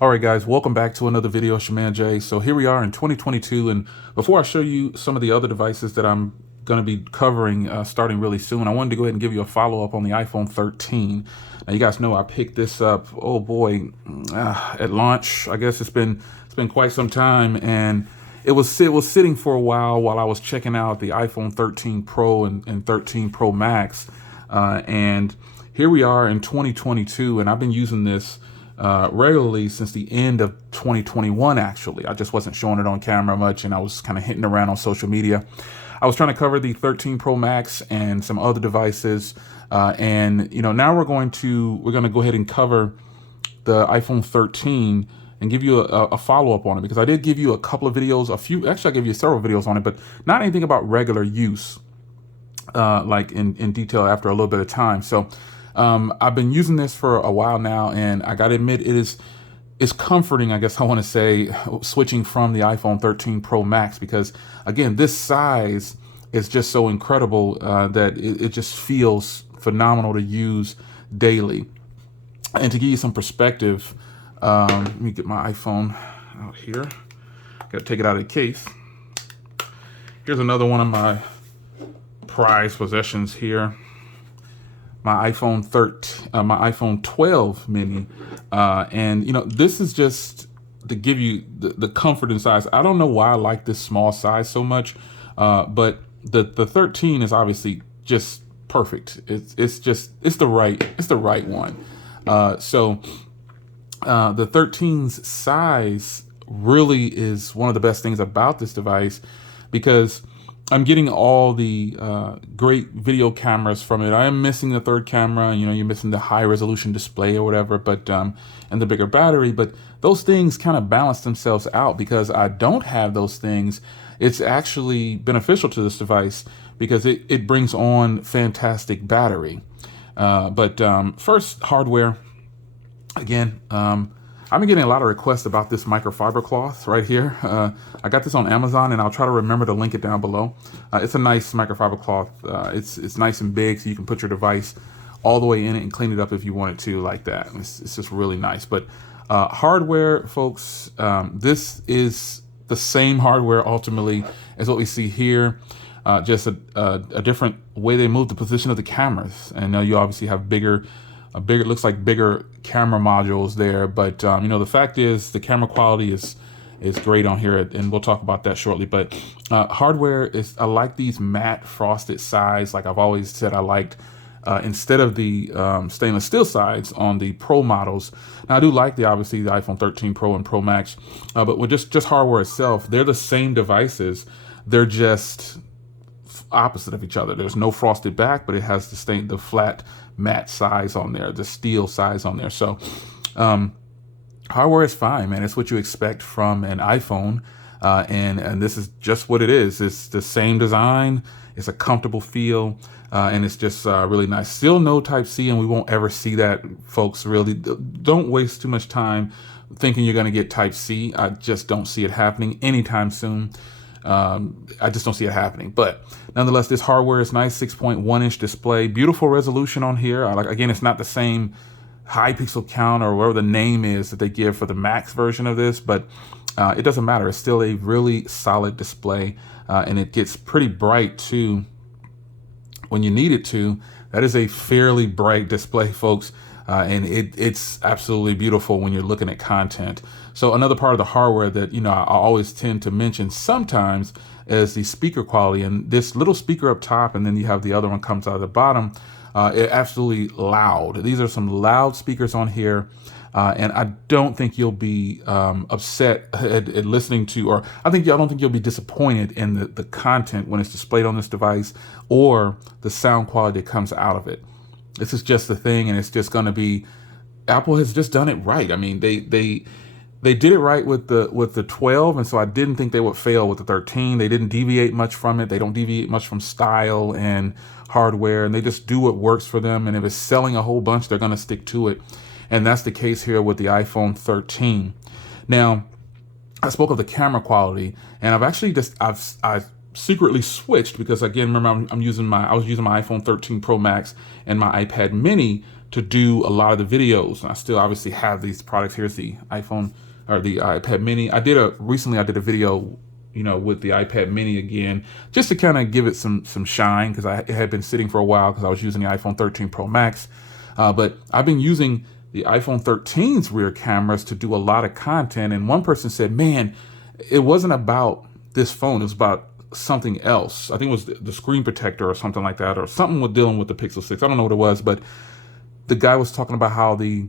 All right, guys, welcome back to another video. It's your man Jay. So here we are in 2022, and before I show you some of the other devices that I'm going to be covering starting really soon, I wanted to go ahead and give you a follow-up on the iPhone 13. Now, you guys know I picked this up, oh boy, at launch. I guess it's been quite some time, and it was sitting for a while I was checking out the iPhone 13 Pro and 13 Pro Max, and here we are in 2022, and I've been using this regularly since the end of 2021. Actually, I just wasn't showing it on camera much, and I was kind of hitting around on social media. I was trying to cover the 13 Pro Max and some other devices, and now we're going to go ahead and cover the iPhone 13 and give you a follow-up on it, because I did give you a couple of videos, actually I gave you several videos on it, but not anything about regular use, like in detail after a little bit of time. So I've been using this for a while now, and I gotta admit it's comforting, I guess I want to say, switching from the iPhone 13 Pro Max, because again, this size is just so incredible that it just feels phenomenal to use daily. And to give you some perspective, let me get my iPhone out here. Gotta take it out of the case. Here's another one of my prized possessions here. My iPhone 12 mini, and this is just to give you the comfort in size. I don't know why I like this small size so much, but the 13 is obviously just perfect. It's the right one. So the 13's size really is one of the best things about this device, because I'm getting all the great video cameras from it. I am missing the third camera, you're missing the high resolution display or whatever, but and the bigger battery, but those things kind of balance themselves out. Because I don't have those things, it's actually beneficial to this device, because it brings on fantastic battery. But first, hardware. Again, I've been getting a lot of requests about this microfiber cloth right here. I got this on Amazon, and I'll try to remember to link it down below. It's a nice microfiber cloth. It's nice and big, so you can put your device all the way in it and clean it up if you wanted to, like that. It's just really nice. But hardware, folks, this is the same hardware ultimately as what we see here. Just a different way they move the position of the cameras. And now you obviously have looks like bigger camera modules there, but the fact is the camera quality is great on here, and we'll talk about that shortly. But hardware I like these matte frosted sides, like I've always said I liked, instead of the stainless steel sides on the Pro models. Now I do like obviously the iPhone 13 Pro and Pro Max, but with just hardware itself, they're the same devices. They're just opposite of each other. There's no frosted back, but it has the flat matte size on there, the steel size on there. So hardware is fine, man. It's what you expect from an iPhone, and this is just what it is. It's the same design. It's a comfortable feel, and it's just really nice. Still no Type-C, and we won't ever see that, folks. Really, don't waste too much time thinking you're going to get Type-C. I just don't see it happening anytime soon. I just don't see it happening. But nonetheless, this hardware is nice. 6.1-inch display, beautiful resolution on here. Again, it's not the same high pixel count or whatever the name is that they give for the Max version of this, but it doesn't matter. It's still a really solid display, and it gets pretty bright too when you need it to. That is a fairly bright display, folks. And it's absolutely beautiful when you're looking at content. So another part of the hardware that I always tend to mention sometimes is the speaker quality. And this little speaker up top, and then you have the other one comes out of the bottom. It's absolutely loud. These are some loud speakers on here. And I don't think you'll be upset at listening to, or I don't think you'll be disappointed in the content when it's displayed on this device, or the sound quality that comes out of it. This is just the thing, and it's just going to be, Apple has just done it right. I mean, they did it right with the 12, and so I didn't think they would fail with the 13. They didn't deviate much from it. They don't deviate much from style and hardware, and they just do what works for them. And if it's selling a whole bunch, they're going to stick to it. And that's the case here with the iPhone 13. Now, I spoke of the camera quality, and I've secretly switched, because again, remember I was using my iPhone 13 Pro Max and my iPad mini to do a lot of the videos. And I still obviously have these products. Here's the iPhone or the iPad mini. Recently I did a video, you know, with the iPad mini again, just to kind of give it some shine, because it had been sitting for a while because I was using the iPhone 13 Pro Max. But I've been using the iPhone 13's rear cameras to do a lot of content. And one person said, man, it wasn't about this phone, it was about something else. I think it was the screen protector or something like that, or something with dealing with the Pixel 6. I don't know what it was, but the guy was talking about how he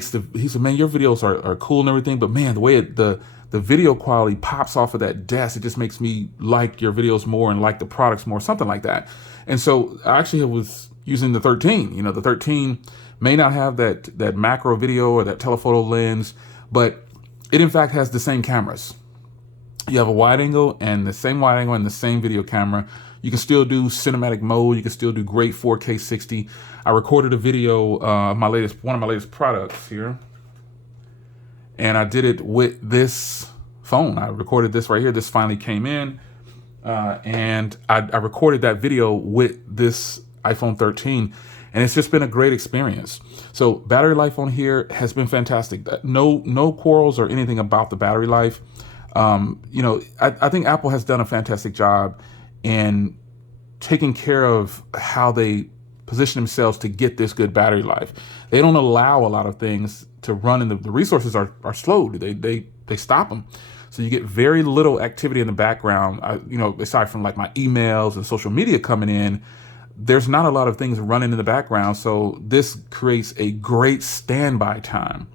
said, man, your videos are cool and everything, but man, the way the video quality pops off of that desk, it just makes me like your videos more and like the products more, something like that. And so I actually was using the 13. You know, the 13 may not have that macro video or that telephoto lens, but it in fact has the same cameras. You have a wide angle and the same wide angle and the same video camera. You can still do cinematic mode. You can still do great 4K 60. I recorded a video, one of my latest products here, and I did it with this phone. I recorded this right here. This finally came in, and I recorded that video with this iPhone 13, and it's just been a great experience. So battery life on here has been fantastic. No quarrels or anything about the battery life. You know, I think Apple has done a fantastic job in taking care of how they position themselves to get this good battery life. They don't allow a lot of things to run, and the resources are slowed. They stop them. So you get very little activity in the background. You know, aside from like my emails and social media coming in, there's not a lot of things running in the background. So this creates a great standby time.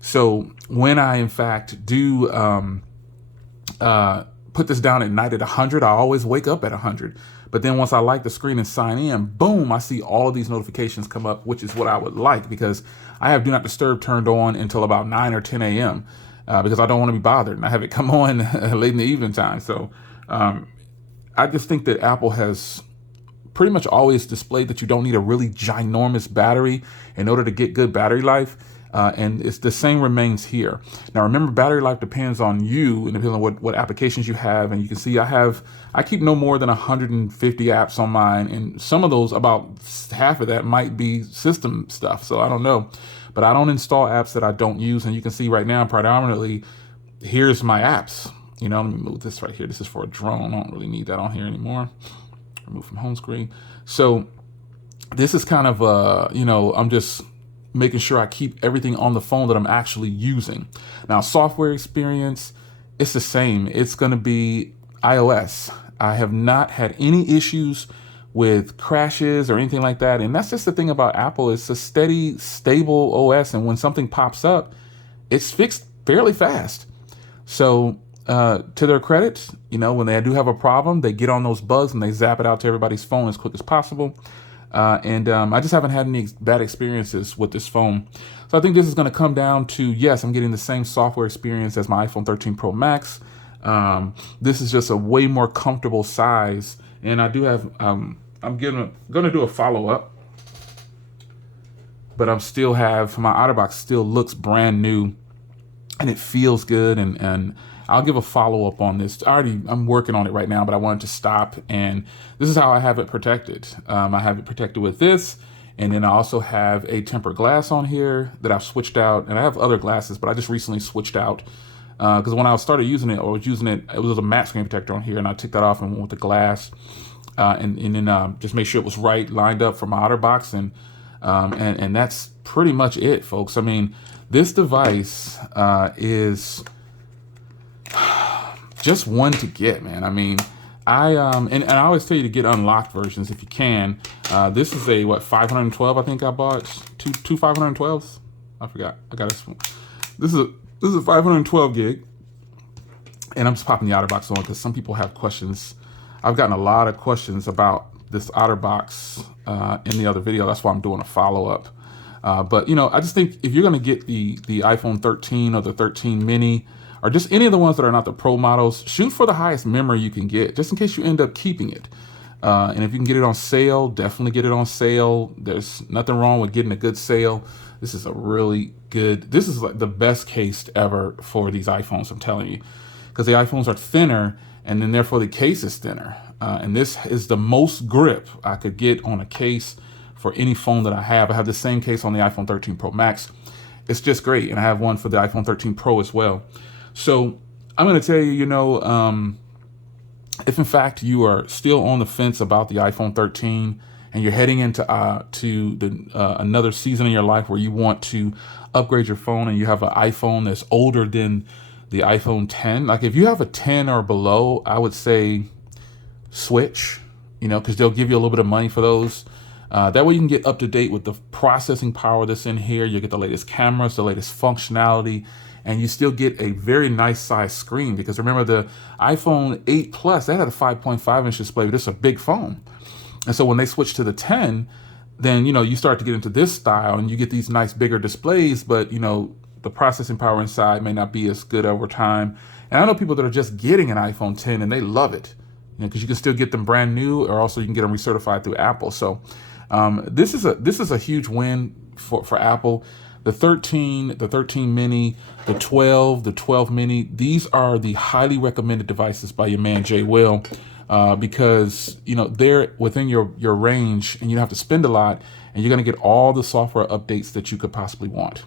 So when I in fact do put this down at night at 100, I always wake up at 100. But then once I like the screen and sign in, boom, I see all of these notifications come up, which is what I would like, because I have Do Not Disturb turned on until about 9 or 10 a.m. Because I don't want to be bothered, and I have it come on late in the evening time. So I just think that Apple has pretty much always displayed that you don't need a really ginormous battery in order to get good battery life. And it's the same remains here. Now, remember, battery life depends on you and depends on what applications you have. And you can see I keep no more than 150 apps on mine. And some of those, about half of that might be system stuff. So I don't know. But I don't install apps that I don't use. And you can see right now, predominantly, here's my apps. You know, let me move this right here. This is for a drone. I don't really need that on here anymore. Remove from home screen. So this is kind of, you know, I'm just making sure I keep everything on the phone that I'm actually using. Now, software experience, it's the same. It's going to be iOS. I have not had any issues with crashes or anything like that. And that's just the thing about Apple. It's a steady, stable OS. And when something pops up, it's fixed fairly fast. So to their credit, you know, when they do have a problem, they get on those bugs and they zap it out to everybody's phone as quick as possible. I just haven't had any bad experiences with this phone. So I think this is going to come down to, yes, I'm getting the same software experience as my iPhone 13 Pro Max. This is just a way more comfortable size. And I do have, I'm going to do a follow-up. But I'm still have, my Otterbox still looks brand new. And it feels good. And I'll give a follow-up on this. I'm working on it right now, but I wanted to stop. And this is how I have it protected. I have it protected with this. And then I also have a tempered glass on here that I've switched out. And I have other glasses, but I just recently switched out. Because when I started using it, it was a matte screen protector on here. And I took that off and went with the glass. And then just make sure it was right, lined up for my Otterbox. And that's pretty much it, folks. I mean, this device is just one to get, man. I mean, and I always tell you to get unlocked versions if you can. This is a 512, I think I bought two 512s. I forgot. I got this one. This is a 512 gig, and I'm just popping the Otterbox on because some people have questions. I've gotten a lot of questions about this Otterbox in the other video. That's why I'm doing a follow-up. But you know, I just think if you're going to get the iPhone 13 or the 13 mini, or just any of the ones that are not the Pro models, shoot for the highest memory you can get, just in case you end up keeping it. And if you can get it on sale, definitely get it on sale. There's nothing wrong with getting a good sale. This is this is like the best case ever for these iPhones, I'm telling you. Because the iPhones are thinner, and then therefore the case is thinner. And this is the most grip I could get on a case for any phone that I have. I have the same case on the iPhone 13 Pro Max. It's just great. And I have one for the iPhone 13 Pro as well. So I'm going to tell you, if in fact you are still on the fence about the iPhone 13 and you're heading into another season in your life where you want to upgrade your phone and you have an iPhone that's older than the iPhone 10, like if you have a 10 or below, I would say switch, because they'll give you a little bit of money for those. That way you can get up to date with the processing power that's in here. You get the latest cameras, the latest functionality, and you still get a very nice size screen, because remember the iPhone 8 Plus, that had a 5.5 inch display, but it's a big phone. And so when they switch to the 10, then, you start to get into this style and you get these nice bigger displays, but, the processing power inside may not be as good over time. And I know people that are just getting an iPhone 10 and they love it, because you can still get them brand new, or also you can get them recertified through Apple. So this is a huge win for Apple. The 13, the 13 mini, the 12 mini, these are the highly recommended devices by your man Jay Will, because they're within your range and you don't have to spend a lot, and you're going to get all the software updates that you could possibly want.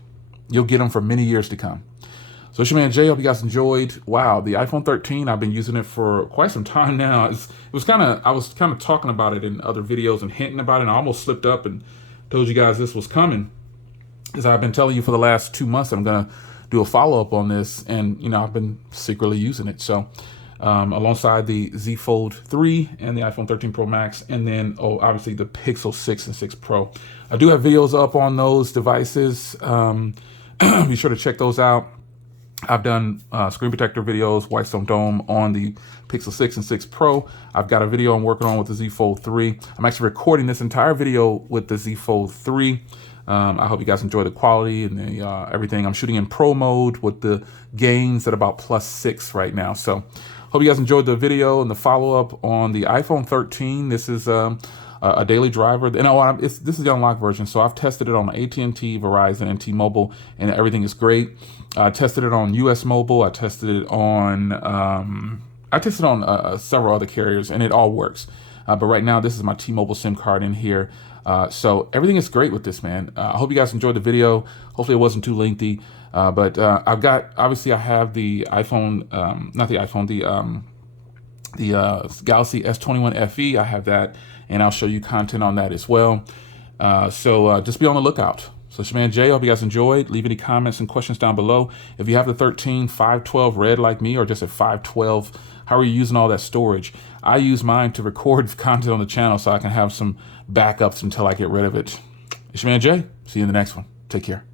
You'll get them for many years to come. So it's your man Jay. Hope you guys enjoyed. Wow, the iPhone 13, I've been using it for quite some time now. I was kind of talking about it in other videos and hinting about it, and I almost slipped up and told you guys this was coming, because I've been telling you for the last 2 months that I'm going to do a follow-up on this, and I've been secretly using it. So alongside the Z Fold 3 and the iPhone 13 Pro Max, and then obviously the Pixel 6 and 6 Pro. I do have videos up on those devices. Be sure to check those out. I've done screen protector videos, white stone dome on the Pixel 6 and 6 Pro. I've got a video I'm working on with the Z Fold 3. I'm actually recording this entire video with the Z Fold 3. I hope you guys enjoy the quality and everything. I'm shooting in pro mode with the gains at about +6 right now. So hope you guys enjoyed the video and the follow-up on the iPhone 13. This is a daily driver. This is the unlocked version, so I've tested it on AT&T, Verizon, and T-Mobile, and everything is great. I tested it on US Mobile. I tested it on several other carriers, and it all works. But right now, this is my T-Mobile SIM card in here. So everything is great with this, man. I hope you guys enjoyed the video. Hopefully it wasn't too lengthy. But obviously I have the iPhone, the Galaxy S21 FE. I have that, and I'll show you content on that as well. So just be on the lookout. So it's your man Jay. I hope you guys enjoyed. Leave any comments and questions down below. If you have the 13 512 red like me, or just at 512, how are you using all that storage? I use mine to record content on the channel so I can have some backups until I get rid of it. It's your man Jay. See you in the next one. Take care.